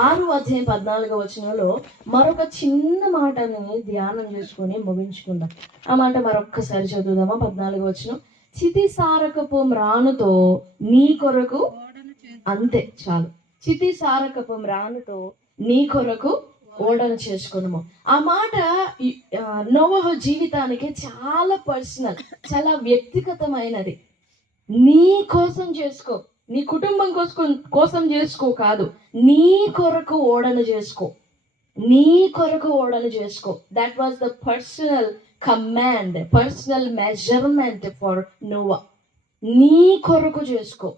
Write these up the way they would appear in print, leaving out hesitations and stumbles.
6:14 మరొక చిన్న మాటని ధ్యానం చేసుకొని ముగించుకుందాం. ఆ మాట మరొక్కసారి చదువుదామా? 14 చితిసారకపు మ్రానుతో నీ కొరకు, అంతే చాలు. చితిసారకపు మ్రానుతో నీ కొరకు ఓడను చేసుకున్నాము. ఆ మాట నోవహు జీవితానికి చాలా పర్సనల్, చాలా వ్యక్తిగతమైనది. నీ కోసం చేసుకో, నీ కుటుంబం కోసం చేసుకో కాదు, నీ కొరకు ఓడను చేసుకో, నీ కొరకు ఓడను చేసుకో. That was the personal command, personal measurement for Noah. నీ కొరకు చేసుకో.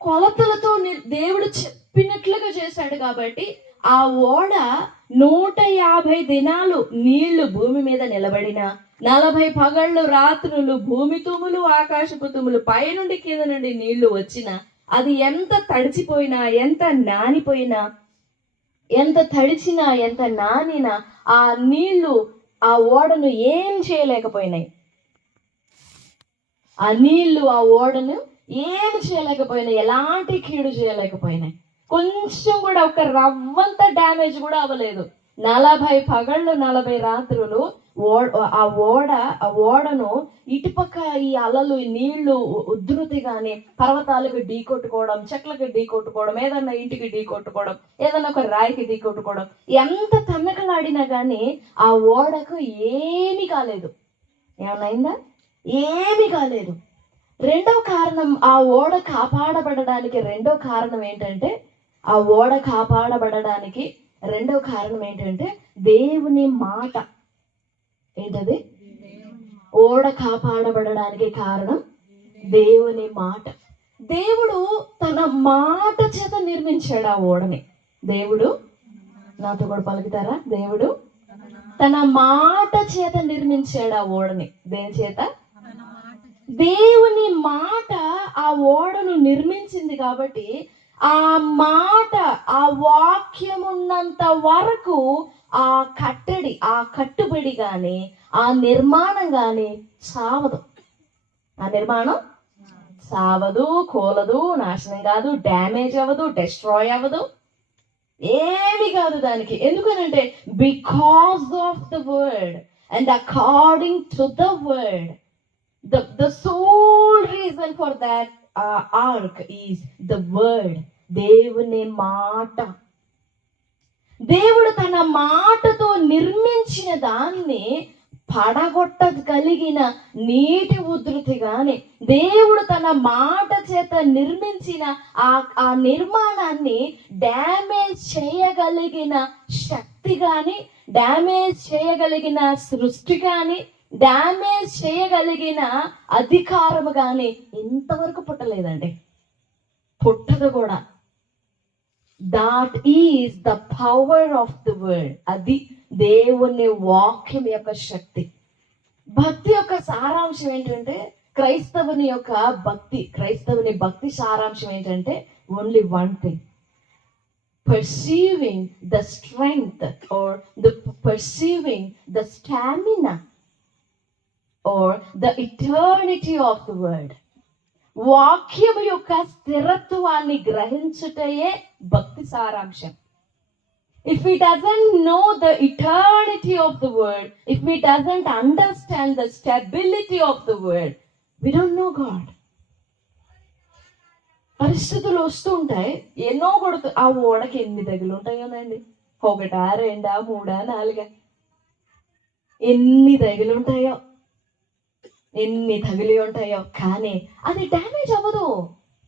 కొలతలతో దేవుడు చెప్పినట్లుగా చేశాడు కాబట్టి ఆ ఓడ 150 దినాలు నీళ్లు భూమి మీద నిలబడిన, 40 పగళ్ళు రాత్రులు భూమి తుములు ఆకాశపు తుములు పైనుండి కింద నుండి నీళ్లు వచ్చిన, అది ఎంత తడిచిపోయినా, ఎంత నానిపోయినా, ఎంత తడిచినా, ఎంత నానినా ఆ నీళ్లు ఆ ఓడను ఏం చేయలేకపోయినాయి. ఆ నీళ్లు ఆ ఓడను ఏం చేయలేకపోయినాయి, ఎలాంటి కీడు చేయలేకపోయినాయి. కొంచెం కూడా ఒక రవ్వంత డ్యామేజ్ కూడా అవ్వలేదు. 40 పగళ్ళు 40 రాత్రులు ఆ ఓడను ఇటుపక్క ఈ అలలు, ఈ నీళ్లు ఉధృతి కానీ పర్వతాలకు ఢీ కొట్టుకోవడం, చెట్లకు ఢీ కొట్టుకోవడం, ఏదన్నా ఇంటికి ఢీ కొట్టుకోవడం, ఏదన్నా ఒక రాయికి ఢీ కొట్టుకోవడం, ఎంత తన్నకలాడినా కానీ ఆ ఓడకు ఏమీ కాలేదు. ఏమన్నా ఏమీ కాలేదు. రెండవ కారణం, ఆ ఓడ కాపాడబడడానికి రెండో కారణం ఏంటంటే, ఆ ఓడ కాపాడబడడానికి రెండవ కారణం ఏంటంటే దేవుని మాట. ఏంటది? ఓడ కాపాడబడడానికి కారణం దేవుని మాట. దేవుడు తన మాట చేత నిర్మించాడు ఆ ఓడని. దేవుడు, నాతో కూడా పలుకుతారా? దేవుడు తన మాట చేత నిర్మించాడు ఆ ఓడని. దేని చేత? దేవుని మాట ఆ ఓడను నిర్మించింది కాబట్టి ఆ మాట, ఆ వాక్యం ఉన్నంత వరకు ఆ కట్టడి, ఆ కట్టుబడి గాని, ఆ నిర్మాణం గాని సావదు. ఆ నిర్మాణం సావదు, కోలదు, నాశనం కాదు, డ్యామేజ్ అవ్వదు, డెస్ట్రాయ్ అవ్వదు, ఏమి కాదు దానికి. ఎందుకనంటే because of the word and according to the word. The sole reason for that ark is the word. దేవుని మాట. దేవుడు తన మాటతో నిర్మించిన దాన్ని పడగొట్టగలిగిన నీటి ఉధృతి గాని, దేవుడు తన మాట చేత నిర్మించిన ఆ నిర్మాణాన్ని డ్యామేజ్ చేయగలిగిన శక్తి గాని, డ్యామేజ్ చేయగలిగిన సృష్టి గాని, డ్యామేజ్ చేయగలిగిన అధికారము గాని ఇంతవరకు పుట్టలేదండి, పుట్టదు కూడా. That is the power of the word. అది దేవుని వాక్యం యొక్క శక్తి. భక్తి యొక్క సారాంశం ఏంటంటే, క్రైస్తవుని భక్తి సారాంశం ఏంటంటే only one thing: perceiving the strength or perceiving the stamina or the eternity of the word. వాక్యము యొక్క స్థిరత్వాన్ని గ్రహించుటయే భక్తి సారాంశం. If we doesn't know the eternity of the word, if we doesn't understand the stability of the word, we don't know God. పరిస్థితులు వస్తూ ఉంటాయి, ఎన్నో కొడుతూ ఆ ఓడకి ఎన్ని తగులు ఉంటాయోనండి. 1, 2, 3, 4 ఎన్ని తగిలి ఉంటాయో, ఎన్ని తగిలి ఉంటాయో, కానీ అది డ్యామేజ్ అవ్వదు.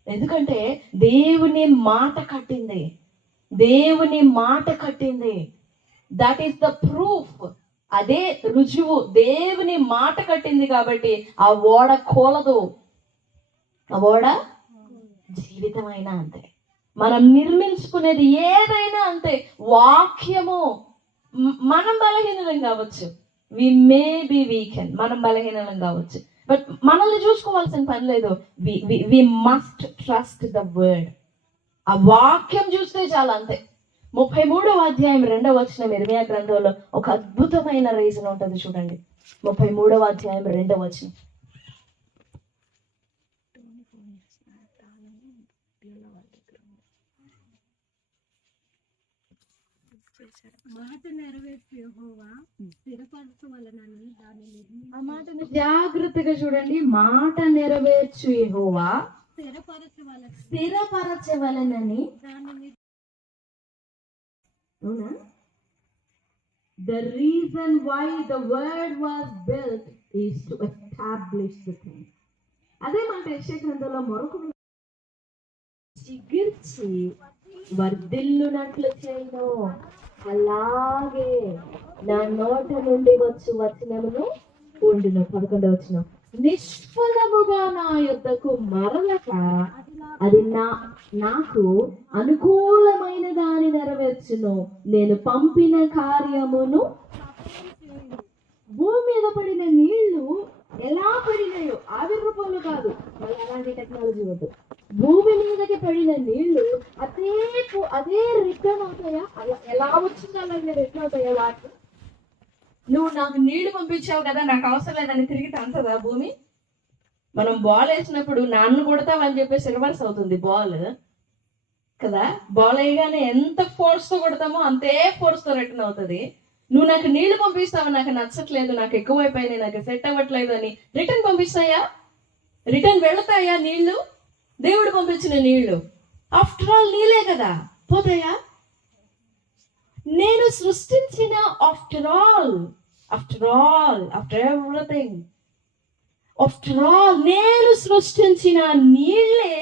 ఎందుకంటే దేవుని మాట కట్టింది, దేవుని మాట కట్టింది. That is the proof. అదే రుజువు. దేవుని మాట కట్టింది కాబట్టి ఆ ఓడ కోలదు. ఆ ఓడ జీవితమైనా అంతే, మనం నిర్మించుకునేది ఏదైనా అంతే. వాక్యము. మనం బలహీనం కావచ్చు, వి మే బి వీకెండ్, మనం బలహీనం కావచ్చు, బట్ మనల్ని చూసుకోవాల్సిన పని లేదు. We must trust the word. ఆ వాక్యం చూస్తే చాలా, అంతే. 33వ అధ్యాయం 2వ వచనం ఇర్మియా గ్రంథంలో ఒక అద్భుతమైన రీజన్ ఉంటుంది చూడండి. 33వ అధ్యాయం 2వ వచనం. మాట నెరవేర్చు యెహోవా స్థిరపరచవలెనని దాన్ని ఆ మాటను జాగ్రత్తగా చూడండి. మాట నెరవేర్చు యెహోవా స్థిరపరచవలెనని దాన్ని అవునా? The reason why the word was built is to establish the thing. అదే మాట యెషయా గ్రంథంలో మరొక చిగిర్చి వర్ధిల్లునట్లు చేయను, అలాగే నా నోట నుండి వచ్చు వచనమును ఉండును. 11వ వచనం, నిష్ఫలముగా నా యొద్దకు మరలక అది నాకు అనుకూలమైన దాని నెరవేర్చును. నేను పంపిన కార్యమును భూమి మీద పడిన నీళ్లు ఎలా పడినాయో, ఆవిరి రూపంలో కాదు, మళ్ళీ అలాంటి టెక్నాలజీ వద్దు. భూమి మీదకి పడిన నీళ్లు అదే రిటర్న్ అవుతాయా? ఎలా వచ్చిందో అలాగే రిటర్న్ అవుతాయా? వాటి నువ్వు నాకు నీళ్లు పంపించావు కదా, నాకు అవసరం లేదని తిరిగి తంతదా భూమి? మనం బాల్ వేసినప్పుడు నన్ను కొడతావని చెప్పేసి రివర్స్ అవుతుంది బాల్ కదా. బాల్ వేయగానే ఎంత ఫోర్స్ తో కొడతామో అంతే ఫోర్స్ తో రిటర్న్ అవుతుంది. నువ్వు నాకు నీళ్లు పంపిస్తావు, నాకు నచ్చట్లేదు, నాకు ఎక్కువైపోయినాయి, నాకు సెట్ అవ్వట్లేదు అని రిటర్న్ పంపిస్తాయా? రిటర్న్ వెళతాయా నీళ్లు? దేవుడు పంపించిన నీళ్లు ఆఫ్టర్ ఆల్ నీళ్ళే కదా, పోతాయా? నేను సృష్టించిన ఆఫ్టర్ ఎవ్రీథింగ్, నేను సృష్టించిన నీళ్ళే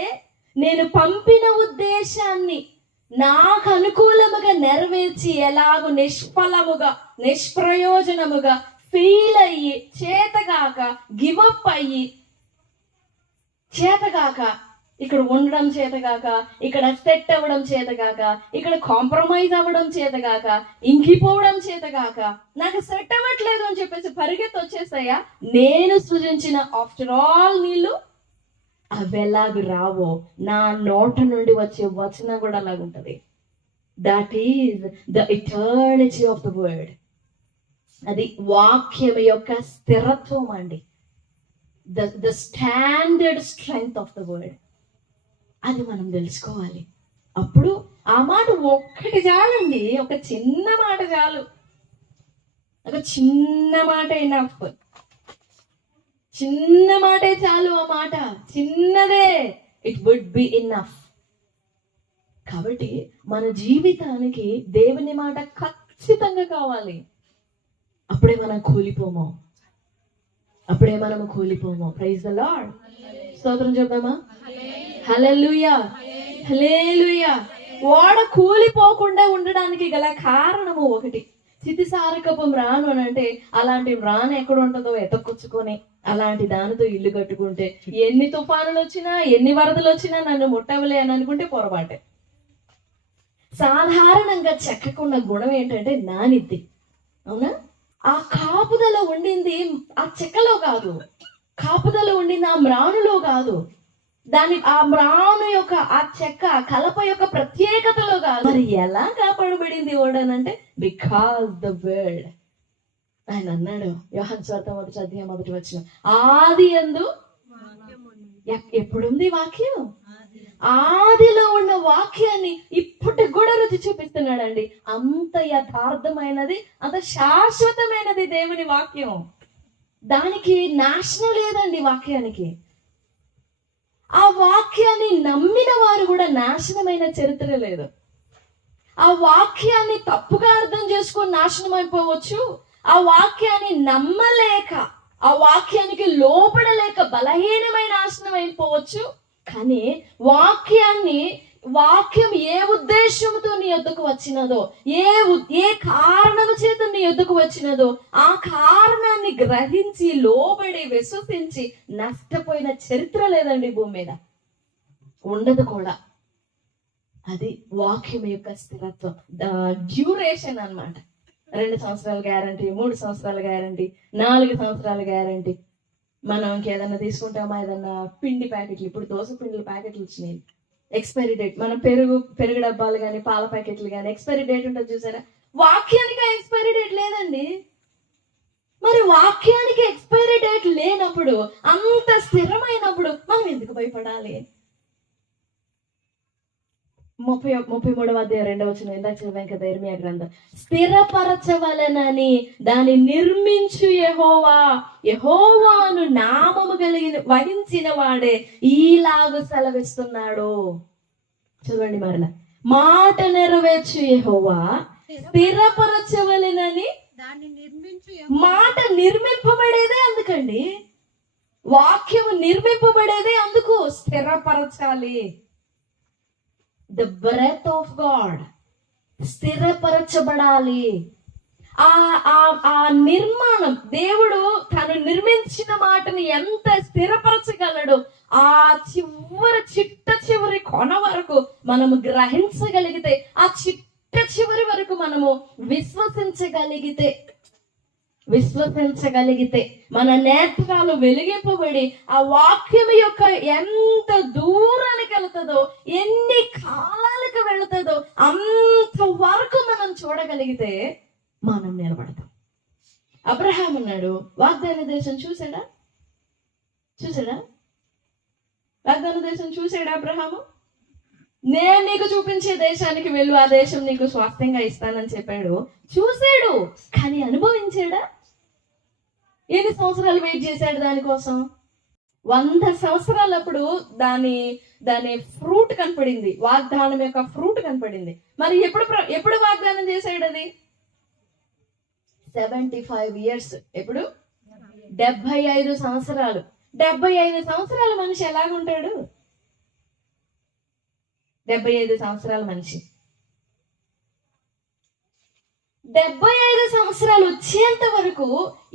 నేను పంపిన ఉద్దేశాన్ని నాకు అనుకూలముగా నెరవేర్చి ఎలాగో నిష్ఫలముగా నిష్ప్రయోజనముగా ఫీల్ అయ్యి చేతగాక గివప్ అయ్యి చేతగాక ఇక్కడ ఉండడం చేతగాక, ఇక్కడ సెట్ అవ్వడం చేతగాక, ఇక్కడ కాంప్రమైజ్ అవ్వడం చేతగాక, ఇంకిపోవడం చేతగాక, నాకు సెట్ అవ్వట్లేదు అని చెప్పేసి పరిగెత్తి వచ్చేస్తాయా? నేను సృజించిన ఆఫ్టర్ ఆల్ నీళ్ళు అవి ఎలాగ రావో నా నోట నుండి వచ్చే వచనం కూడా అలాగుంటది. That is the eternity of the word. అది వాక్యం యొక్క స్థిరత్వం అండి. The standard strength of the word. అది మనం తెలుసుకోవాలి. అప్పుడు ఆ మాట ఒక్కటి చాలండి, ఒక చిన్న మాట చాలు. ఒక చిన్న మాట ఎనఫ్, చిన్న మాటే చాలు. ఆ మాట చిన్నదే, ఇట్ వుడ్ బి ఇనఫ్. కాబట్టి మన జీవితానికి దేవుని మాట ఖచ్చితంగా కావాలి. అప్పుడే మనం కూలిపోము. Praise the lord. స్తోత్రం చెప్దామా? హల్లెలూయా, హల్లెలూయా. ఓడ కూలిపోకుండా ఉండడానికి గల కారణము ఒకటి. స్థితిసారకపు మ్రాను అని అంటే అలాంటి మ్రాను ఎక్కడ ఉంటుందో ఎతకొచ్చుకొని అలాంటి దానితో ఇల్లు కట్టుకుంటే ఎన్ని తుఫానులు వచ్చినా ఎన్ని వరదలు వచ్చినా నన్ను ముట్టవలే అని అనుకుంటే పొరపాటే. సాధారణంగా చెక్కకున్న గుణం ఏంటంటే నానిద్ది. అవునా? ఆ కాపుదల ఉండింది ఆ చెక్కలో కాదు, కాపుదల ఉండింది ఆ మ్రానులో కాదు, ఆ మ్రాను యొక్క ఆ చెక్క కలప యొక్క ప్రత్యేకతలో కాదు. మరి ఎలా కాపాడబడింది ఓడనంటే బికాస్ ద వర్డ్. ఆయన అన్నాడు యోహాను సువార్త 1:1 ఆది యందు ఎప్పుడుంది వాక్యం? ఆదిలో ఉన్న వాక్యాన్ని ఇప్పటికి కూడా రుచి చూపిస్తున్నాడండి. అంత యథార్థమైనది, అంత శాశ్వతమైనది దేవుని వాక్యం. దానికి నాశనం లేదండి వాక్యానికి. ఆ వాక్యాన్ని నమ్మిన వారు కూడా నాశనమైన చరిత్ర లేదు. ఆ వాక్యాన్ని తప్పుగా అర్థం చేసుకొని నాశనం అయిపోవచ్చు. ఆ వాక్యాన్ని నమ్మలేక, ఆ వాక్యానికి లోపడలేక బలహీనమైన నాశనం అయిపోవచ్చు. కానీ వాక్యం ఏ ఉద్దేశంతో నీ యొద్దకు వచ్చినదో, ఏ కారణము చేత నీ యొద్దకు వచ్చినదో ఆ కారణాన్ని గ్రహించి లోబడి విశ్వసించి నష్టపోయిన చరిత్ర లేదండి భూమి మీద, ఉండదు కూడా. అది వాక్యం యొక్క స్థిరత్వం, డ్యూరేషన్ అన్నమాట. 2 సంవత్సరాల గ్యారంటీ, 3 సంవత్సరాల గ్యారంటీ, 4 సంవత్సరాల గ్యారంటీ. మనం ఇంకేదన్నా తీసుకుంటామా? ఏదన్నా పిండి ప్యాకెట్లు, ఇప్పుడు దోశ పిండి ప్యాకెట్లు వచ్చినాయి, ఎక్స్పైరీ డేట్. మన పెరుగు డబ్బాలు కానీ పాల ప్యాకెట్లు కానీ ఎక్స్పైరీ డేట్ ఉంటుంది చూసారా? వాక్యానికి ఎక్స్పైరీ డేట్ లేదండి. మరి వాక్యానికి ఎక్స్పైరీ డేట్ లేనప్పుడు, అంత స్థిరమైనప్పుడు మనం ఎందుకు భయపడాలి? 33వ అధ్యాయం 2వ వచనం ఇందాక చదివాం కదా, ఇర్మియా గ్రంథం. స్థిరపరచవలెనని దాన్ని నిర్మించు యెహోవాను నామము కలిగిన వహించిన వాడే ఈలాగు సెలవిస్తున్నాడు. చదవండి మరలా. మాట నెరవేర్చు యెహోవా స్థిరపరచవలెనని. దాన్ని నిర్మించు మాట నిర్మింపబడేదే అందుకండి, వాక్యము నిర్మింపబడేదే అందుకు. స్థిరపరచాలి. ద బ్రెత్ ఆఫ్ గాడ్ స్థిరపరచబడాలి. ఆ నిర్మాణం, దేవుడు తను నిర్మించిన మాటని ఎంత స్థిరపరచగలడు, ఆ చిట్ట చివరి కొన వరకు మనము గ్రహించగలిగితే, ఆ చిట్ట చివరి వరకు మనము విశ్వసించగలిగితే మన నేత్రాలు వెలిగింపబడి ఆ వాక్యం యొక్క ఎంత దూరానికి వెళుతుందో, ఎన్ని కాలాలకు వెళుతుందో అంత వరకు మనం చూడగలిగితే మనం నిలబడతాం. అబ్రహాం ఉన్నాడు, వాగ్దాన దేశం చూసాడా? వాగ్దాన దేశం చూసాడా అబ్రహాము? నేను నీకు చూపించే దేశానికి వెళ్ళు, ఆ దేశం నీకు స్వాస్థ్యంగా ఇస్తానని చెప్పాడు. చూసాడు, కానీ అనుభవించాడా? ఎన్ని సంవత్సరాలు వెయిట్ చేశాడు దానికోసం? 100 సంవత్సరాలప్పుడు దాని ఫ్రూట్ కనపడింది, వాగ్దానం యొక్క ఫ్రూట్ కనపడింది. మరి ఎప్పుడు వాగ్దానం చేశాడు అది? 75 ఇయర్స్. ఎప్పుడు? 75 సంవత్సరాలు. 75 సంవత్సరాల మనిషి ఎలాగుంటాడు? 75 సంవత్సరాల మనిషి 75 సంవత్సరాలు వచ్చేంత వరకు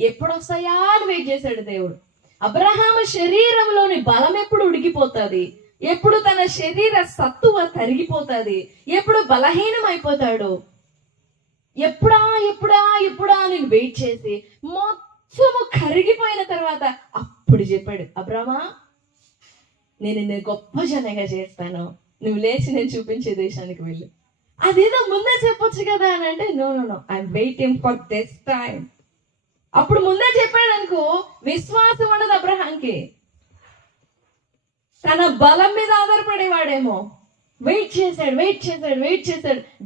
ఎప్పుడు వస్తాయా అని వెయిట్ చేశాడు దేవుడు. అబ్రహాము శరీరంలోని బలం ఎప్పుడు ఉడికిపోతుంది, ఎప్పుడు తన శరీర సత్తువ తరిగిపోతుంది, ఎప్పుడు బలహీనం అయిపోతాడు, ఎప్పుడా అని వెయిట్ చేసి మొత్తము కరిగిపోయిన తర్వాత అప్పుడు చెప్పాడు, అబ్రహమా నేను నిన్ను గొప్ప జనంగా చేస్తాను, నువ్వు లేచి నేను చూపించే దేశానికి వెళ్ళు. అదేదో ముందే చెప్పొచ్చు కదా అని అంటే, no I'm waiting for this time. అప్పుడు ముందే చెప్పాడు అనుకో, విశ్వాసం ఉండదు అబ్రహాంకి, తన బలం మీద ఆధారపడేవాడేమో. వెయిట్ చేశాడు.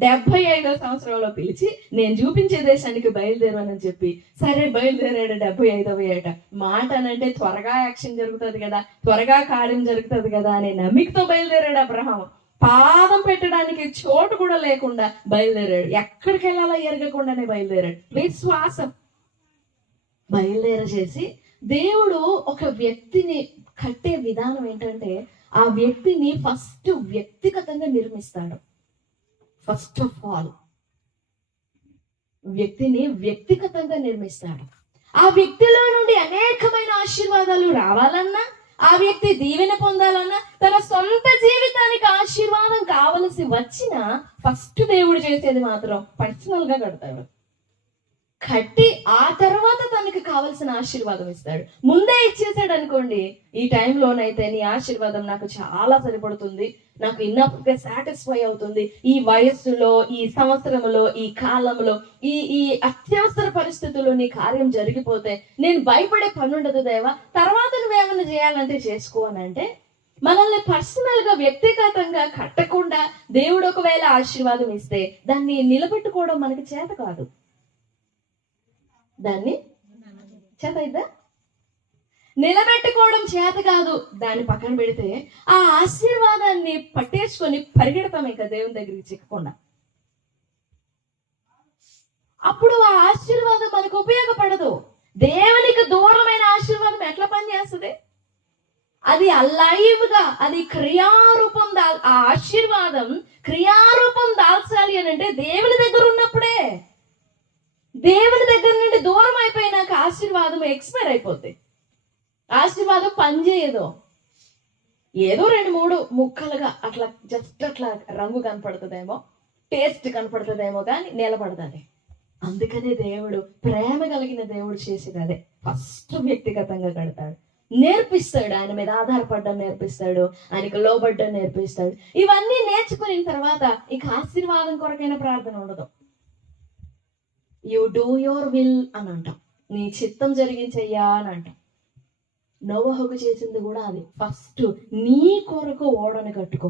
75వ సంవత్సరంలో పిలిచి నేను చూపించే దేశానికి బయలుదేరని చెప్పి, సరే బయలుదేరాడు. 75వ ఏట. మాట అనంటే త్వరగా యాక్షన్ జరుగుతుంది కదా, త్వరగా కార్యం జరుగుతుంది కదా అనే నమ్మికతో బయలుదేరాడు అబ్రహాం. పాదం పెట్టడానికి చోటు కూడా లేకుండా బయలుదేరాడు. ఎక్కడికి వెళ్ళాలో ఎరగకుండానే బయలుదేరాడు. విశ్వాసం బయలుదేరచేసి దేవుడు ఒక వ్యక్తిని కట్టే విధానం ఏంటంటే, ఆ వ్యక్తిని ఫస్ట్ వ్యక్తిగతంగా నిర్మిస్తాడు. ఫస్ట్ ఆఫ్ ఆల్ వ్యక్తిని వ్యక్తిగతంగా నిర్మిస్తాడు. ఆ వ్యక్తిలో నుండి అనేకమైన ఆశీర్వాదాలు రావాలన్నా, ఆ వ్యక్తి దీవెన పొందాలన్నా, తన సొంత జీవితానికి ఆశీర్వాదం కావలసి వచ్చినా ఫస్ట్ దేవుడు చేసేది మాత్రం పర్సనల్ గా కడతాడు. కట్టి ఆ తర్వాత తనకి కావలసిన ఆశీర్వాదం ఇస్తాడు. ముందే ఇచ్చేసాడు అనుకోండి, ఈ టైంలోనైతే నీ ఆశీర్వాదం నాకు చాలా సరిపడుతుంది, నాకు ఇన్నఫ్ గా సాటిస్ఫై అవుతుంది, ఈ వయస్సులో, ఈ సంవత్సరంలో, ఈ కాలంలో, ఈ అత్యవసర పరిస్థితుల్లో నీ కార్యం జరిగిపోతే నేను భయపడే పని ఉండదు దేవా, తర్వాత నువ్వేమైనా చేయాలంటే చేసుకో అని అంటే, మనల్ని పర్సనల్ గా వ్యక్తిగతంగా కట్టకుండా దేవుడు ఒకవేళ ఆశీర్వాదం ఇస్తే దాన్ని నిలబెట్టుకోవడం మనకి చేత కాదు. దాన్ని చేత అయిద్దా? నిలబెట్టుకోవడం చేత కాదు. దాన్ని పక్కన పెడితే ఆ ఆశీర్వాదాన్ని పట్టేసుకొని పరిగెడతాం ఇక దేవుని దగ్గరికి చిక్కకుండా. అప్పుడు ఆ ఆశీర్వాదం మనకు ఉపయోగపడదు. దేవునికి దూరమైన ఆశీర్వాదం ఎట్లా పనిచేస్తుంది? అది అలైవ్ గా, అది క్రియారూపం ఆ ఆశీర్వాదం క్రియారూపం దాల్చాలి అని అంటే దేవుని దగ్గర ఉన్నప్పుడే. దేవుని దగ్గర నుండి దూరం అయిపోయినాక ఆశీర్వాదం ఎక్స్పైర్ అయిపోద్ది. ఆశీర్వాదం పనిచేయదు. ఏదో 2-3 ముక్కలుగా అట్లా జస్ట్ అట్లా రంగు కనపడుతుందేమో, టేస్ట్ కనపడుతుందేమో, కానీ నిలబడుతుంది. అందుకనే దేవుడు, ప్రేమ కలిగిన దేవుడు చేసేది అదే. ఫస్ట్ వ్యక్తిగతంగా కడతాడు, నేర్పిస్తాడు, ఆయన మీద ఆధారపడడం నేర్పిస్తాడు, ఆయనకు లోబడ్డం నేర్పిస్తాడు. ఇవన్నీ నేర్చుకున్న తర్వాత ఇక ఆశీర్వాదం కొరకైన ప్రార్థన ఉండదు. యు డూ యువర్ విల్ అని అంటాం, నీ చిత్తం జరిగించయ్యా అని అంటాం. నోవహుకు చేసింది కూడా అది. ఫస్ట్ నీ కొరకు ఓడని కట్టుకో,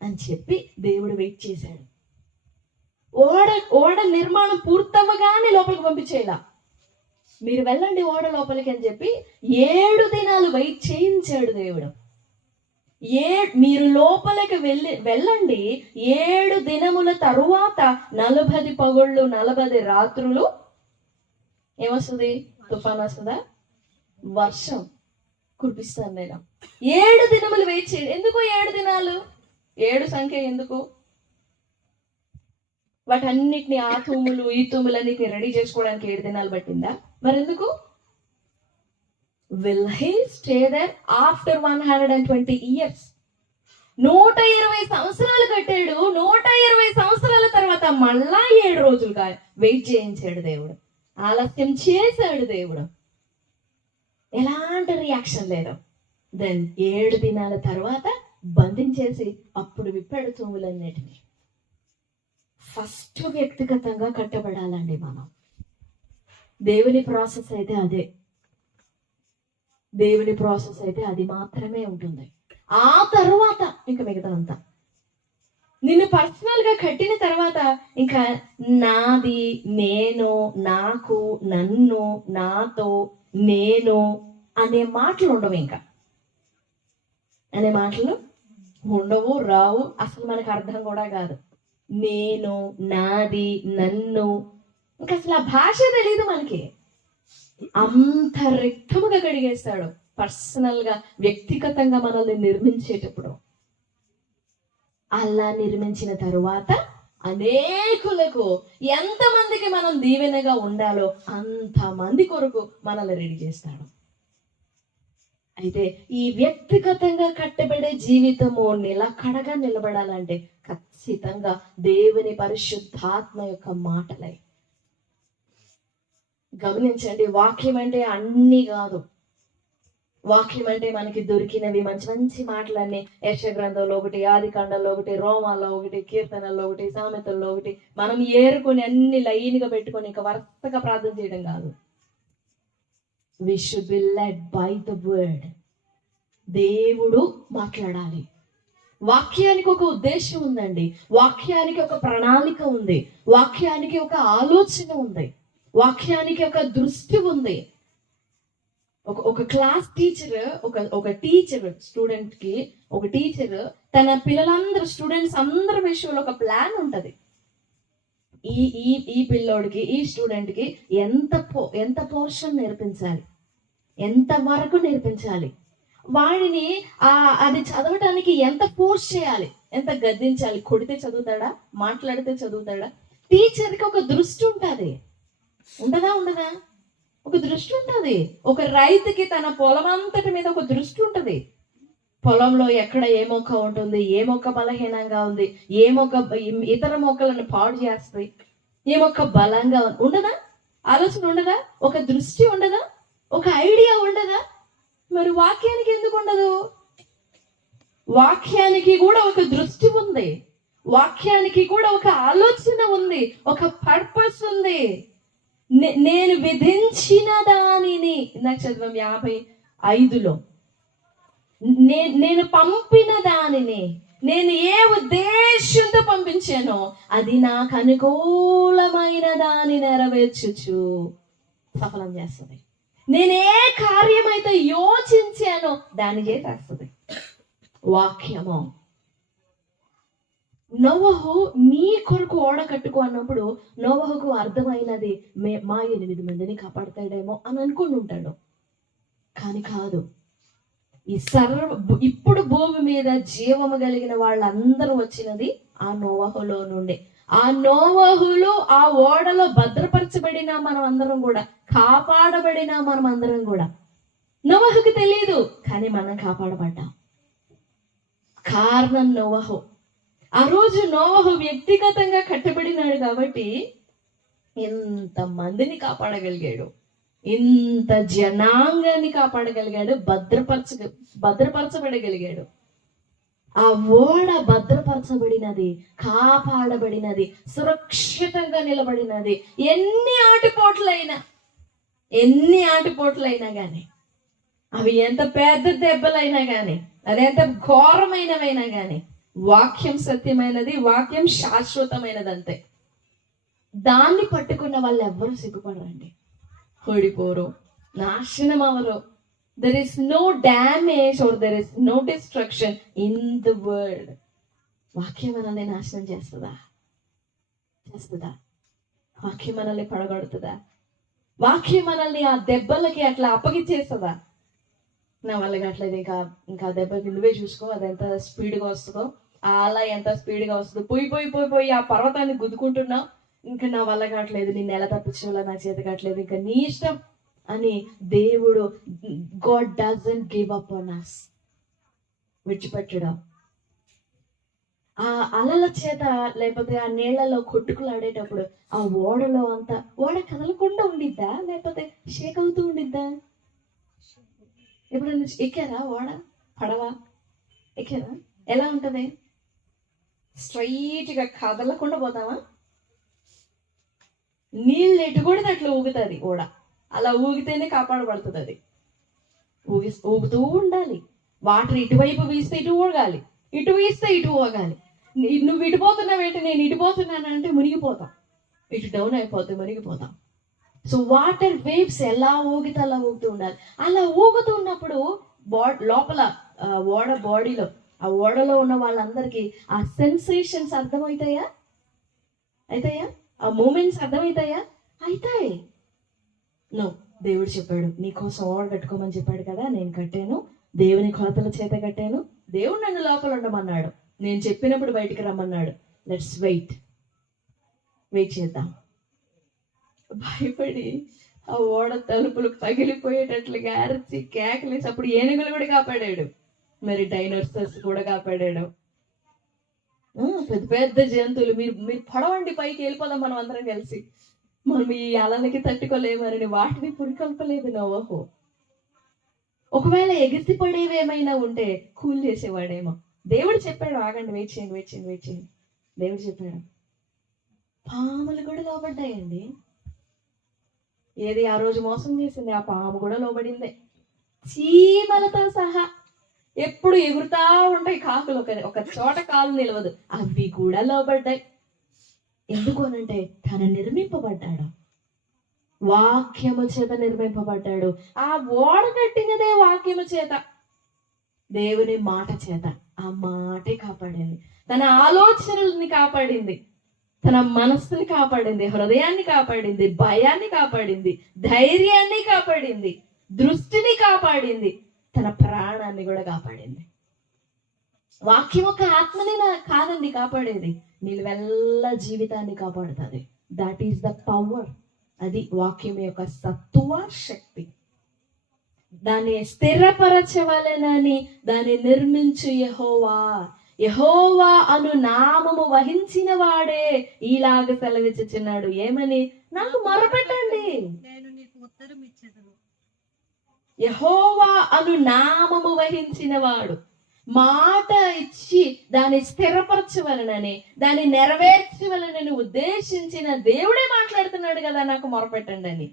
అని చెప్పి దేవుడు వెయిట్ చేశాడు. ఓడ నిర్మాణం పూర్తవ్వగానే లోపలికి పంపించేలా, మీరు వెళ్ళండి ఓడ లోపలికి అని చెప్పి 7 దినాలు వెయిట్ చేయించాడు దేవుడు. మీరు లోపలికి వెళ్ళండి, 7 దినముల తరువాత 40 పగళ్ళు 40 రాత్రులు ఏమొస్తుంది? తుఫాన్ వస్తుందా? వర్షం కురిపిస్తాను నేను. 7 దినములు వెయిట్ చేయండి. ఎందుకు 7 దినాలు? 7 సంఖ్య ఎందుకు? వాటన్నిటిని ఆ తూములు ఈ తూములన్నిటిని రెడీ చేసుకోవడానికి 7 దినాలు పట్టిందా? మరి ఎందుకు? Will he stay there after 120 years? 120 సంవత్సరాలు కట్టాడు. 120 సంవత్సరాల తర్వాత మళ్ళా 7 రోజులు వెయిట్ చేయించాడు దేవుడు. ఆలస్యం చేశాడు దేవుడు. ఎలాంటి రియాక్షన్ లేదు. దెన్ 7 దినాల తర్వాత బంధించేసి అప్పుడు విప్పాడు తూములన్నిటిని. ఫస్ట్ వ్యక్తిగతంగా కట్టబడాలండి మనం. దేవుని ప్రాసెస్ అయితే అదే. దేవుని ప్రాసెస్ అయితే అది మాత్రమే ఉంటుంది. ఆ తర్వాత ఇంకా మిగతాదంతా నిన్ను పర్సనల్ గా కట్టిన తర్వాత ఇంకా నాది, నేను, నాకు, నన్ను, నాతో, నేను అనే మాటలు ఉండవు. ఇంకా అనే మాటలు ఉండవు, రావు. అసలు మనకు అర్థం కూడా కాదు. నేను, నాది, నన్ను, ఇంకా అసలు ఆ భాష తెలియదు మనకి. అంత రిక్తముగా కడిగేస్తాడు పర్సనల్ గా, వ్యక్తిగతంగా మనల్ని నిర్మించేటప్పుడు. అలా నిర్మించిన తరువాత అనేకులకు, ఎంతమందికి మనం దీవెనగా ఉండాలో అంతమంది కొరకు మనల్ని రెడీ చేస్తాడు. అయితే ఈ వ్యక్తిగతంగా కట్టబడే జీవితము నిలకడగా నిలబడాలంటే ఖచ్చితంగా దేవుని పరిశుద్ధాత్మ యొక్క మాటలే. గమనించండి, వాక్యం అంటే అన్ని కాదు. వాక్యం అంటే మనకి దొరికినవి మంచి మంచి మాటలన్నీ యెషయా గ్రంథంలో ఒకటి, ఆది కాండంలో ఒకటి, రోమాల్లో ఒకటి, కీర్తనల్లో ఒకటి, సామెతల్లో ఒకటి, మనం ఏరుకొని అన్ని లైన్గా పెట్టుకొని ఇంకా వరుసగా ప్రార్థన చేయడం కాదు. We should be led by the word. దేవుడు మాట్లాడాలి. వాక్యానికి ఒక ఉద్దేశం ఉందండి. వాక్యానికి ఒక ప్రణాళిక ఉంది. వాక్యానికి ఒక ఆలోచన ఉంది. వాక్యానికి ఒక దృష్టి ఉంది. ఒక క్లాస్ టీచర్, ఒక టీచర్ స్టూడెంట్ కి, ఒక టీచర్ తన పిల్లలందరూ, స్టూడెంట్స్ అందరి విషయంలో ఒక ప్లాన్ ఉంటది. ఈ పిల్లోడికి, ఈ స్టూడెంట్ కి ఎంత పోర్షన్ నేర్పించాలి, ఎంత వరకు నేర్పించాలి, వాడిని అది చదవటానికి ఎంత ఫోర్స్ చేయాలి, ఎంత గద్దించాలి. కొడితే చదువుతాడా? మాట్లాడితే చదువుతాడా? టీచర్కి ఒక దృష్టి ఉంటుంది. ఉండదా? ఒక దృష్టి ఉంటుంది. ఒక రైతుకి తన పొలం అంతటి మీద ఒక దృష్టి ఉంటుంది. పొలంలో ఎక్కడ ఏ మొక్క ఉంటుంది, ఏ మొక్క బలహీనంగా ఉంది, ఏ మొక్క ఇతర మొక్కలను పాడు చేస్తుంది, ఏ మొక్క బలంగా ఉండదా? ఆలోచన ఉండదా? ఒక దృష్టి ఉండదా? ఒక ఐడియా ఉండదా? మరి వాక్యానికి ఎందుకు ఉండదు? వాక్యానికి కూడా ఒక దృష్టి ఉంది. వాక్యానికి కూడా ఒక ఆలోచన ఉంది, ఒక పర్పస్ ఉంది. నేను విధించిన దానిని, నాకు చదివాం 55లో, నేను పంపిన దానిని, నేను ఏ ఉద్దేశంతో పంపించానో అది నాకు అనుకూలమైన దాన్ని నెరవేర్చుచు సఫలం చేస్తుంది. నేను ఏ కార్యమైతే యోచించానో దాన్ని చేసేస్తుంది వాక్యము. నోవహు నీ కొరకు ఓడ కట్టుకో అన్నప్పుడు నోవహుకు అర్థమైనది, మా 8 మందిని కాపాడతాడేమో అని అనుకుని ఉంటాడు. కానీ కాదు. ఇప్పుడు భూమి మీద జీవము కలిగిన వాళ్ళందరూ వచ్చినది ఆ నోవహులో నుండి. ఆ నోవహులు, ఆ ఓడలో భద్రపరచబడిన మనం అందరం కూడా, కాపాడబడిన మనం అందరం కూడా. నోవహుకి తెలియదు, కానీ మనం కాపాడబడ్డాం. కారణం నోవహు. ఆ రోజు నోవహు వ్యక్తిగతంగా కట్టబడినాడు కాబట్టి ఎంత మందిని కాపాడగలిగాడు, ఇంత జనాంగాన్ని కాపాడగలిగాడు, భద్రపరచబడగలిగాడు. ఆ ఓడ భద్రపరచబడినది, కాపాడబడినది, సురక్షితంగా నిలబడినది. ఎన్ని ఆటుపోట్లైనా కానీ, అవి ఎంత పెద్ద దెబ్బలైనా కానీ, అదెంత ఘోరమైనవైనా కానీ, వాక్యం సత్యమైనది, వాక్యం శాశ్వతమైనది, అంతే. దాన్ని పట్టుకున్న వాళ్ళు ఎవ్వరూ సిగ్గుపడరండి, ఓడిపోరు, నాశనం అవరు. There is no damage or there is no destruction in the world. వాక్యం మనల్ని నాశనం చేస్తుందా? వాక్యం మనల్ని పడగొడుతుందా? వాక్యం మనల్ని ఆ దెబ్బలకి అట్లా అప్పగిచ్చేస్తుందా? నా వల్ల కావట్లేదు, ఇంకా దెబ్బకి నువ్వే చూసుకో, అది ఎంత స్పీడ్గా వస్తుందో, అలా ఎంత స్పీడ్గా వస్తుందో, పోయి ఆ పర్వతాన్ని గుద్దుకుంటున్నావు, ఇంకా నా వల్ల కావట్లేదు, నిన్ను ఎలా తప్పించే నా చేతి కావట్లేదు, ఇంకా నీ ఇష్టం అని దేవుడు, God doesn't give up on us, విడిచిపెట్టడం. ఆ అలల చేత లేకపోతే ఆ నీళ్లలో కొట్టుకులాడేటప్పుడు ఆ ఓడలో అంతా, ఓడ కదలకుండా ఉండిద్దా లేకపోతే షేక్ అవుతూ ఉండిద్దా? ఎప్పుడైనా ఎక్కారా ఓడ, పడవ ఎక్కారా? ఎలా ఉంటది? స్ట్రైట్ గా కదలకుండా పోతామా? నీళ్ళు ఎటు కూడా అట్లా ఊగుతుంది ఓడ, అలా ఊగితేనే కాపాడబడుతుంది అది. ఊగుతూ ఉండాలి. వాటర్ ఇటువైపు వీస్తే ఇటు ఊగాలి, ఇటు వీస్తే ఇటు ఊగాలి. నువ్వు ఇటుపోతున్నావేంటి, నేను ఇటుపోతున్నాను అంటే మునిగిపోతాం, ఇటు డౌన్ అయిపోతే మునిగిపోతాం. సో వాటర్ వేవ్స్ ఎలా ఊగితే అలా ఊగుతూ ఉండాలి. అలా ఊగుతూ ఉన్నప్పుడు లోపల ఓడ బాడీలో, ఆ ఓడలో ఉన్న వాళ్ళందరికీ ఆ సెన్సేషన్స్ అర్థమవుతాయా? ఆ మూమెంట్స్ అర్థమవుతాయా? అవుతాయి. నో, దేవుడు చెప్పాడు నీకోసం ఓడ కట్టుకోమని చెప్పాడు కదా, నేను కట్టాను, దేవుని కొలతల చేత కట్టాను, దేవుడు నన్ను లోపల ఉండమన్నాడు, నేను చెప్పినప్పుడు బయటికి రమ్మన్నాడు. లెట్స్ వెయిట్ చేద్దాం. భయపడి ఆ ఓడ తలుపులు పగిలిపోయేటట్లుగా అరిచి కేకలేసి, అప్పుడు ఏనుగులు కూడా కాపాడాడు, మరి డైనోసార్స్ కూడా కాపాడాడు, పెద్ద పెద్ద జంతువులు. మీరు పడవండి, పైకి వెళ్ళిపోదాం మనం అందరం కలిసి, మనం ఈ అలలకి తట్టుకోలేమని వాటిని పురికొల్పలేదు నోవహు. ఒకవేళ ఎగిసి పడేవేమైనా ఉంటే కూల్ చేసేవాడేమో. దేవుడు చెప్పాడు, ఆగండి, వెయిట్ చేయండి. దేవుడు చెప్పాడు. పాములు కూడా లోబడ్డాయండి. ఏది ఆ రోజు మోసం చేసింది, ఆ పాము కూడా లోబడిందే, చీమలతో సహా. ఎప్పుడు ఎగురుతా ఉంటాయి కాకులు, ఒక చోట కాలు నిలవదు, అవి కూడా లోబడ్డాయి. ఎందుకు అనంటే తన నిర్మింపబడ్డాడు, వాక్యము చేత నిర్మింపబడ్డాడు. ఆ ఓడ కట్టినదే వాక్యము చేత, దేవుని మాట చేత. ఆ మాటే కాపాడింది, తన ఆలోచనల్ని కాపాడింది, తన మనస్సుని కాపాడింది, హృదయాన్ని కాపాడింది, భయాన్ని కాపాడింది, ధైర్యాన్ని కాపాడింది, దృష్టిని కాపాడింది, తన ప్రాణాన్ని కూడా కాపాడింది. వాక్యం ఒక ఆత్మని కాదండి కాపాడేది, నిలువెల్ల జీవితాన్ని కాపాడుతుంది. That is the power. అది వాక్యం యొక్క సత్వ శక్తి. దాన్ని స్థిరపరచవలెనని దాన్ని నిర్మించు యెహోవా అను నామము వహించిన వాడే ఈలాగ సెలవిచ్చుచున్నాడు. ఏమని? నాకు మొరపెట్టండి, నేను నీకు ఉత్తరం ఇచ్చేదను. యెహోవా అను నామము వహించిన వాడు, మాట ఇచ్చి దాన్ని స్థిరపరచవలనని, దాన్ని నెరవేర్చవలనని ఉద్దేశించిన దేవుడే మాట్లాడుతున్నాడు కదా, నాకు మొరపెట్టండి అని.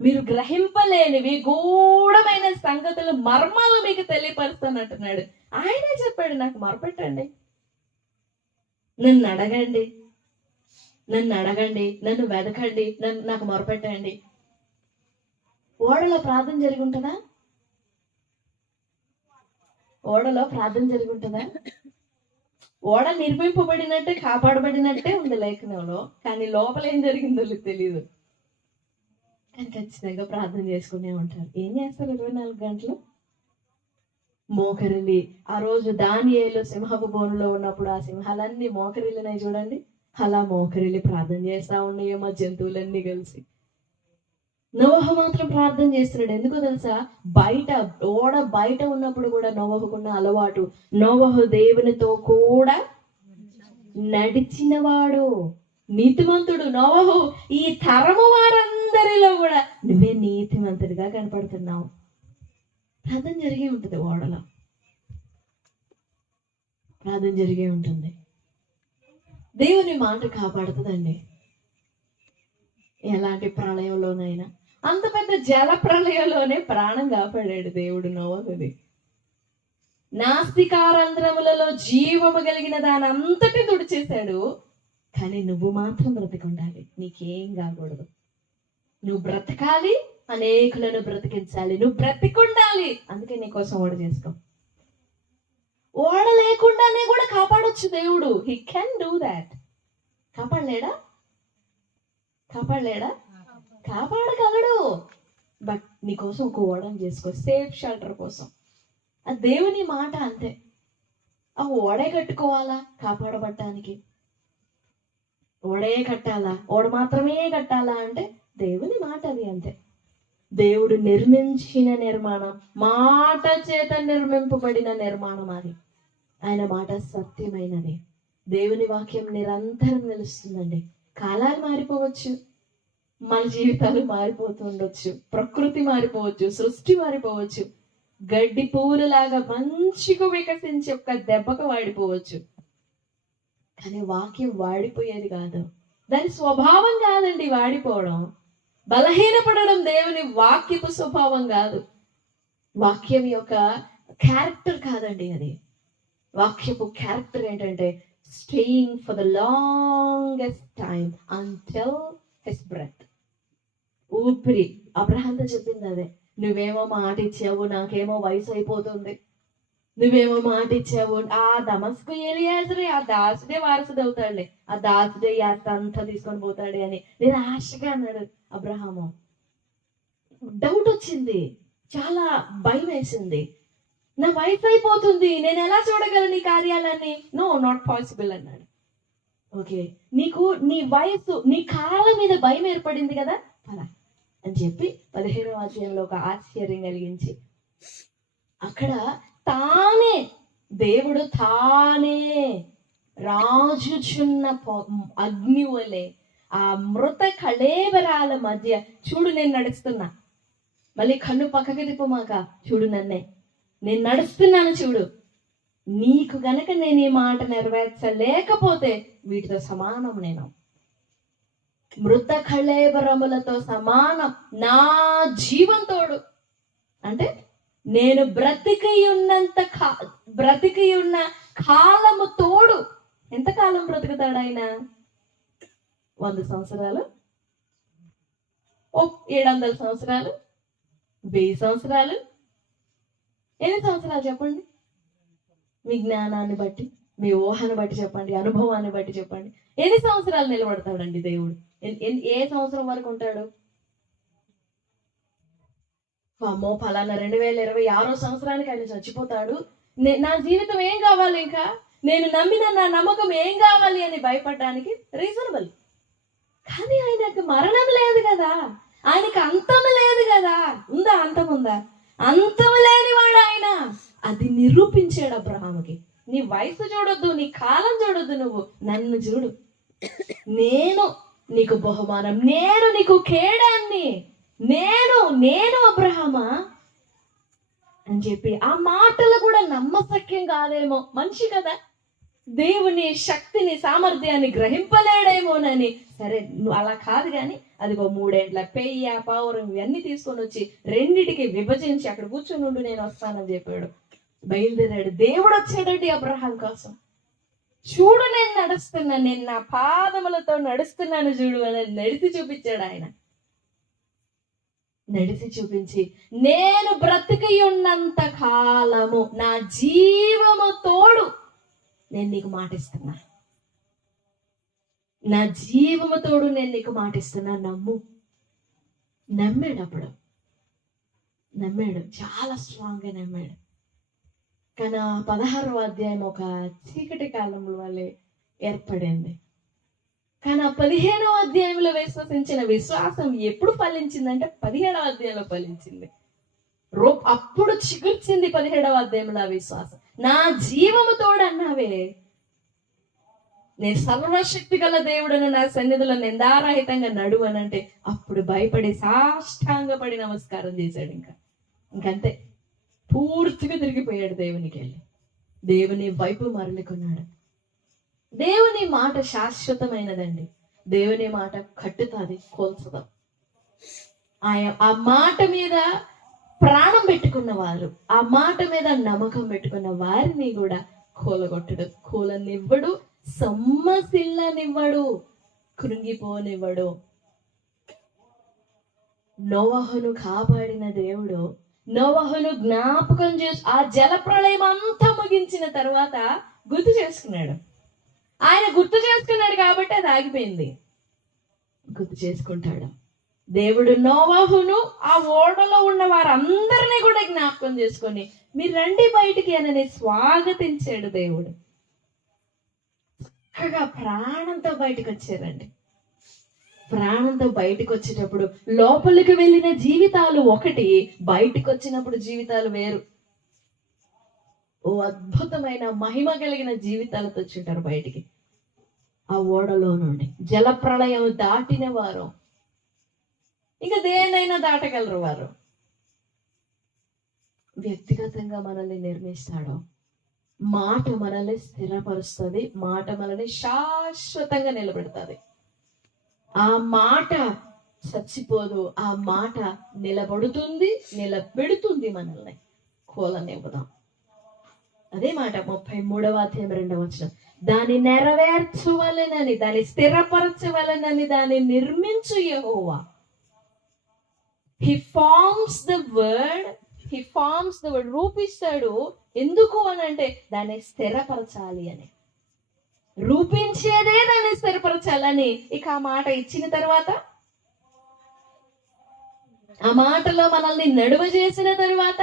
మీరు గ్రహింపలేనివి గూఢమైన సంగతులు, మర్మాలు మీకు తెలియపరుస్తానంటున్నాడు. ఆయనే చెప్పాడు, నాకు మొరపెట్టండి, నన్ను అడగండి, నన్ను వెదకండి, నాకు మొరపెట్టండి. ఓడలో ప్రార్థన జరిగి ఉంటుందా? ఓడ నిర్మింపబడినట్టే, కాపాడబడినట్టే ఉంది లేఖనంలో, కానీ లోపల ఏం జరిగిందో తెలియదు. కానీ ఖచ్చితంగా ప్రార్థన చేసుకునే ఉంటారు. ఏం చేస్తారు 24 గంటలు? మోకరిల్లి. ఆ రోజు దానియేలు సింహపు బోనులో ఉన్నప్పుడు ఆ సింహాలన్నీ మోకరిల్లినాయి చూడండి, అలా మోకరిల్లి ప్రార్థన చేస్తా ఉన్నాయేమో జంతువులన్నీ కలిసి. నోవహు మాత్రం ప్రార్థన చేస్తున్నాడు. ఎందుకో తెలుసా? ఓడ బయట ఉన్నప్పుడు కూడా నోవహుకున్న అలవాటు, నోవహు దేవునితో కూడా నడిచినవాడు, నీతిమంతుడు. నోవహు ఈ తరము వారందరిలో కూడా నువ్వే నీతిమంతుడిగా కనపడుతున్నావు. ప్రార్థన జరిగే ఉంటుంది, ఓడలో ప్రార్థన జరిగే ఉంటుంది. దేవుని మాట కాపాడుతుందండి. ఎలాంటి ప్రళయంలోనైనా, అంత పెద్ద జల ప్రళయంలోనే ప్రాణం కాపాడాడు దేవుడు నోవహుది. నాసికారంధ్రములలో జీవము కలిగిన దాని అంతటి తుడిచేశాడు. కానీ నువ్వు మాత్రం బ్రతికుండాలి, నీకేం కాకూడదు. నువ్వు బ్రతకాలి, అనేకులను బ్రతికించాలి, నువ్వు బ్రతికుండాలి. అందుకే నీకోసం ఓడ చేసుకో. ఓడ లేకుండానే కూడా కాపాడొచ్చు దేవుడు. He can do that. కాపాడలేడా? కాపాడగలడు. బట్ నీకోసం ఒక ఓడని చేసుకో, సేఫ్ షెల్టర్ కోసం. ఆ దేవుని మాట అంతే. ఆ ఓడే కట్టుకోవాలా కాపాడబడ్డానికి? ఓడే కట్టాలా, ఓడ మాత్రమే కట్టాలా అంటే దేవుని మాట అది అంతే. దేవుడు నిర్మించిన నిర్మాణం, మాట చేత నిర్మింపబడిన నిర్మాణం అది. ఆయన మాట సత్యమైనది. దేవుని వాక్యం నిరంతరం నిలుస్తుందండి. కాలాలు మారిపోవచ్చు, మన జీవితాలు మారిపోతూ ఉండొచ్చు, ప్రకృతి మారిపోవచ్చు, సృష్టి మారిపోవచ్చు, గడ్డి పువ్వులలాగా మంచిగా వికసించి ఒక్క దెబ్బకు వాడిపోవచ్చు. కానీ వాక్యం వాడిపోయేది కాదు. దాని స్వభావం కాదండి వాడిపోవడం, బలహీనపడడం దేవుని వాక్యపు స్వభావం కాదు. వాక్యం యొక్క క్యారెక్టర్ కాదండి అది. వాక్యపు క్యారెక్టర్ ఏంటంటే staying for the longest time until his breath. ఊపిరి. అబ్రహాంతో చెప్పింది అదే. నువ్వేమో మాట ఇచ్చావు, నాకేమో వయసు అయిపోతుంది. నువ్వేమో మాట ఇచ్చావు, ఆ దమస్కు ఎలియాజరే ఆ దాసుడే వారసుడు అవుతాడులే, ఆ దాసుడే యాత్ర అంతా తీసుకొని పోతాడే అని నేను ఆశగా అన్నాడు అబ్రహాము. డౌట్ వచ్చింది, చాలా భయం వేసింది. నా వయసు అయిపోతుంది, నేను ఎలా చూడగలను నీ కార్యాలన్నీ? నో, నాట్ పాసిబుల్ అన్నాడు. ఓకే, నీకు నీ వయసు, నీ కాళ్ళ మీద భయం ఏర్పడింది కదా, అలా అని చెప్పి 15వ అధ్యాయంలో ఒక ఆశ్చర్యం కలిగించి అక్కడ తానే దేవుడు తానే రాజుచున్న అగ్ని వలె ఆ మృత కళేబరాల మధ్య, చూడు నేను నడుస్తున్నా, మళ్ళీ కన్ను పక్కకి తిప్పమాక, చూడు నన్నే, నేను నడుస్తున్నాను చూడు, నీకు గనక నేను ఈ మాట నెరవేర్చలేకపోతే వీటితో సమానం, నేను మృత కళేబరములతో సమానం, నా జీవంతోడు. అంటే నేను బ్రతికి ఉన్న కాలము తోడు. ఎంతకాలం బ్రతుకుతాడు ఆయన? 100 సంవత్సరాలు, 700 సంవత్సరాలు, 1000 సంవత్సరాలు, ఎన్ని సంవత్సరాలు చెప్పండి? మీ జ్ఞానాన్ని బట్టి, మీ ఊహను బట్టి చెప్పండి, అనుభవాన్ని బట్టి చెప్పండి. ఎన్ని సంవత్సరాలు నిలబడతాడండి దేవుడు? ఏ సంవత్సరం వరకు ఉంటాడు? అమ్మో ఫలానా 2026వ సంవత్సరానికి ఆయన చచ్చిపోతాడు, నా జీవితం ఏం కావాలి, ఇంకా నేను నమ్మిన నా నమ్మకం ఏం కావాలి అని భయపడడానికి రీజనబుల్. కానీ ఆయనకు మరణం లేదు కదా, ఆయనకు అంతం లేదు కదా. ఉందా? అంతం ఉందా? అంతం లేనివాడు ఆయన. అది నిరూపించాడు అబ్రహాముకి. నీ వయసు చూడొద్దు, నీ కాలం చూడొద్దు, నువ్వు నన్ను చూడు, నేను నీకు బహుమానం, నేను నీకు కేడాన్ని, నేను అబ్రహామా అని చెప్పి ఆ మాటలు కూడా నమ్మశక్యం కాదేమో. మనిషి కదా, దేవుని శక్తిని సామర్థ్యాన్ని గ్రహింపలేడేమోనని. సరే నువ్వు అలా కాదు కానీ అదిగో 3 ఏండ్ల పెయ్య పావురం ఇవన్నీ తీసుకొని వచ్చి రెండిటికి విభజించి అక్కడ కూర్చొని ఉండు, నేను వస్తానని చెప్పాడు. బయలుదేరాడు. దేవుడు వచ్చాడండి అబ్రహాం కోసం. చూడు నేను నడుస్తున్నాను, నేను నా పాదములతో నడుస్తున్నాను చూడు అని నడిచి చూపించాడు ఆయన. నడిచి చూపించి, నేను బ్రతికి ఉన్నంత కాలము నా జీవము తోడు నేను నీకు మాటిస్తున్నా, నా జీవము తోడు నేను నీకు మాటిస్తున్నా, నమ్ము. నమ్మాడు. అప్పుడు నమ్మాడు, చాలా స్ట్రాంగ్ గా నమ్మాడు. కానీ 16వ అధ్యాయం ఒక చీకటి కాలంలో వాళ్ళే ఏర్పడింది. కానీ 15వ అధ్యాయంలో విశ్వసించిన విశ్వాసం ఎప్పుడు ఫలించిందంటే 17వ అధ్యాయంలో ఫలించింది. అప్పుడు చిగుర్చింది 17వ అధ్యాయంలో ఆ విశ్వాసం. నా జీవము తోడన్నావే, నేను సర్వశక్తి గల దేవుడను నా సన్నిధిలో నిందారహితంగా నడువనంటే అప్పుడు భయపడి సాష్టాంగపడి నమస్కారం చేశాడు. ఇంకంతే, పూర్తిగా తిరిగిపోయాడు దేవునికి వెళ్ళి, దేవుని వైపు మరలుకున్నాడు. దేవుని మాట శాశ్వతమైనదండి. దేవుని మాట కట్టుతుంది, కోల్చదు. ఆ మాట మీద ప్రాణం పెట్టుకున్న వారు, ఆ మాట మీద నమ్మకం పెట్టుకున్న వారిని కూడా కూలగొట్టడు, కూలనివ్వడు, సొమ్మసిల్లనివ్వడు, కృంగిపోనివ్వడు. నోవహును కాపాడిన దేవుడు నోవహును జ్ఞాపకం చేసి ఆ జల ప్రళయం అంతా ముగించిన తర్వాత గుర్తు చేసుకున్నాడు. ఆయన గుర్తు చేసుకున్నాడు కాబట్టి అది ఆగిపోయింది. గుర్తు చేసుకుంటాడు దేవుడు. నోవహును ఆ ఓడలో ఉన్న వారందరినీ కూడా జ్ఞాపకం చేసుకొని మీరు రండి బయటికి అని స్వాగతించాడు దేవుడు. చక్కగా ప్రాణంతో బయటకు వచ్చారండి. ప్రాణంతో బయటకు వచ్చేటప్పుడు లోపలికి వెళ్ళిన జీవితాలు ఒకటి, బయటకు వచ్చినప్పుడు జీవితాలు వేరు. ఓ అద్భుతమైన మహిమ కలిగిన జీవితాలతో వచ్చుంటారు బయటికి. ఆ ఓడలో నుండి జల ప్రళయం దాటిన వారు ఇంకా దేన్నైనా దాటగలరు వారు. వ్యక్తిగతంగా మనల్ని నిర్మిస్తాడు. మాట మనల్ని స్థిరపరుస్తుంది, మాట మనల్ని శాశ్వతంగా నిలబెడుతుంది. ఆ మాట చచ్చిపోదు, ఆ మాట నిలబడుతుంది, నిలబెడుతుంది, మనల్ని కూలనివ్వదాం. అదే మాట 33వ అధ్యాయం 2వ వచనం. దాన్ని నెరవేర్చవలెనని, దాన్ని స్థిరపరచవలెనని దాన్ని నిర్మించు యెహోవా. హీ ఫార్మ్స్ ద వర్డ్, రూపిస్తాడు. ఎందుకు అని అంటే దాన్ని స్థిరపరచాలి అని, రూపించేదే దాన్ని స్థిరపరచాలని. ఇక ఆ మాట ఇచ్చిన తర్వాత, ఆ మాటలో మనల్ని నడువ చేసిన తరువాత,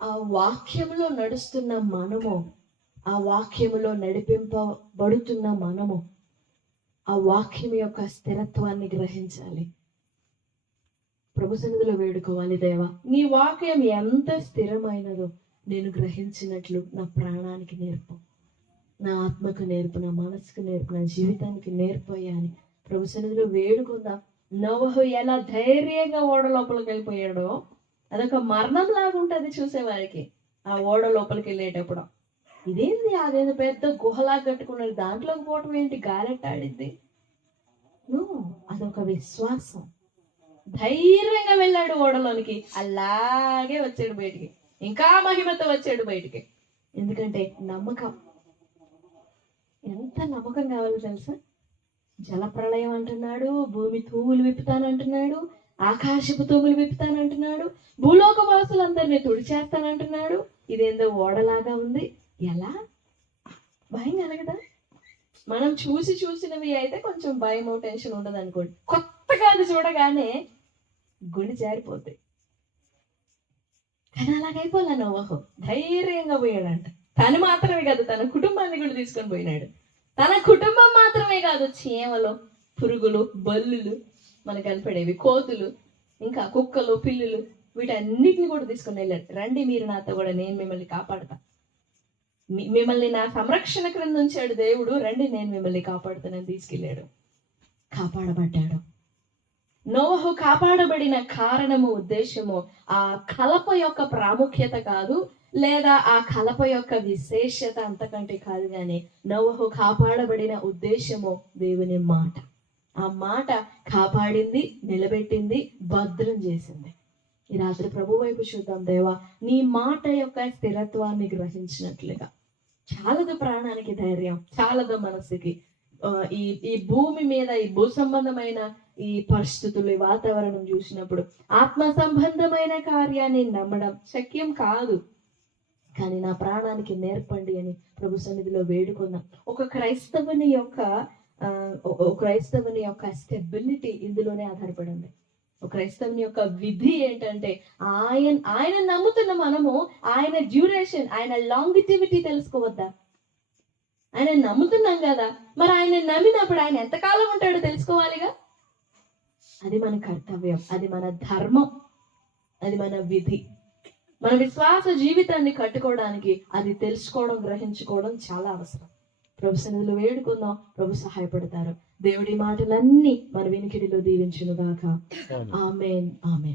ఆ వాక్యములో నడుస్తున్న మనము, ఆ వాక్యములో నడిపింపబడుతున్న మనము ఆ వాక్యం యొక్క స్థిరత్వాన్ని గ్రహించాలి. ప్రభు సన్నిధిలో వేడుకోవాలి, దేవా నీ వాక్యం ఎంత స్థిరమైనదో నేను గ్రహించినట్లు నా ప్రాణానికి నేర్పు, నా ఆత్మకు నేర్పు, నా మనసుకు నేర్పు, నా జీవితానికి నేర్పయ్యా అని ప్రభు సన్నిధిలో వేడుకుందాం. నోవహు ఎలా ధైర్యంగా ఓడ లోపలికి వెళ్ళిపోయాడో అదొక మరణం లాగా ఉంటుంది చూసేవారికి. ఆ ఓడ లోపలికి వెళ్ళేటప్పుడు ఇదేంది, అదేదో పెద్ద గుహలాగా కట్టుకున్నాడు, దాంట్లోకి పోవటం ఏంటి, గాలెట్టాడింది. అదొక విశ్వాసం. ధైర్యంగా వెళ్ళాడు ఓడలోనికి, అలాగే వచ్చాడు బయటికి, ఇంకా మహిమతో వచ్చాడు బయటికి. ఎందుకంటే నమ్మకం. ఎంత నమ్మకం కావాలో తెలుసా? జలప్రళయం అంటున్నాడు, భూమి తూములు విప్పుతానంటున్నాడు, ఆకాశపు తూములు విప్పుతానంటున్నాడు, భూలోక వాసులందరినీ తుడిచేస్తానంటున్నాడు. ఇదేందో ఓడలాగా ఉంది. ఎలా? భయం కలగదా? మనం చూసినవి అయితే కొంచెం భయం, టెన్షన్ ఉండదు అనుకోండి. కొత్తగా అది చూడగానే గుండె జారిపోతాయి. కానీ అలాగైపోలే నోవహు. ధైర్యంగా పోయాడంట. తను మాత్రమే కాదు, తన కుటుంబాన్ని కూడా తీసుకొని పోయినాడు. తన కుటుంబం మాత్రమే కాదు, చీమలు, పురుగులు, బల్లులు, మనకు కనపడేవి, కోతులు, ఇంకా కుక్కలు, పిల్లులు, వీటన్నిటిని కూడా తీసుకొని వెళ్ళాడు. రండి మీరు నాతో కూడా, నేను మిమ్మల్ని కాపాడుతా, మిమ్మల్ని నా సంరక్షణ క్రింద ఉంచాడు దేవుడు, రండి నేను మిమ్మల్ని కాపాడుతానని తీసుకెళ్ళాడు. కాపాడబడ్డాడు. నోవహు కాపాడబడిన కారణము, ఉద్దేశము ఆ కలప యొక్క ప్రాముఖ్యత కాదు, లేదా ఆ కలప యొక్క విశేషత అంతకంటే కాదు. కానీ నోవహు కాపాడబడిన ఉద్దేశము దేవుని మాట. ఆ మాట కాపాడింది, నిలబెట్టింది, భద్రం చేసింది. ఈ రాత్రి ప్రభు వైపు చూద్దాం. దేవా నీ మాట యొక్క స్థిరత్వాన్ని గ్రహించినట్లుగా చాలదు ప్రాణానికి ధైర్యం, చాలదు మనసుకి. ఈ భూమి మీద ఈ భూ సంబంధమైన ఈ పరిస్థితులు, ఈ వాతావరణం చూసినప్పుడు ఆత్మ సంబంధమైన కార్యాన్ని నమ్మడం శక్యం కాదు. కానీ నా ప్రాణానికి నేర్పండి అని ప్రభు సన్నిధిలో వేడుకుందాం. ఒక క్రైస్తవుని యొక్క స్టెబిలిటీ ఇందులోనే ఆధారపడి ఉంది. ఒక క్రైస్తవుని యొక్క విధి ఏంటంటే ఆయన నమ్ముతున్న మనము ఆయన డ్యూరేషన్, ఆయన లాంగిటివిటీ తెలుసుకోవద్దా? ఆయన నమ్ముతున్నాం కదా, మరి ఆయన నమ్మినప్పుడు ఆయన ఎంతకాలం ఉంటాడో తెలుసుకోవాలిగా. అది మన కర్తవ్యం, అది మన ధర్మం, అది మన విధి. మన విశ్వాస జీవితాన్ని కట్టుకోవడానికి అది తెలుసుకోవడం, గ్రహించుకోవడం చాలా అవసరం. ప్రభు సన్నిధిలో వేడుకుందాం, ప్రభు సహాయపడతారు. దేవుడి మాటలన్నీ మన వినికిడిలో దీవించును గాక. ఆమేన్, ఆమేన్.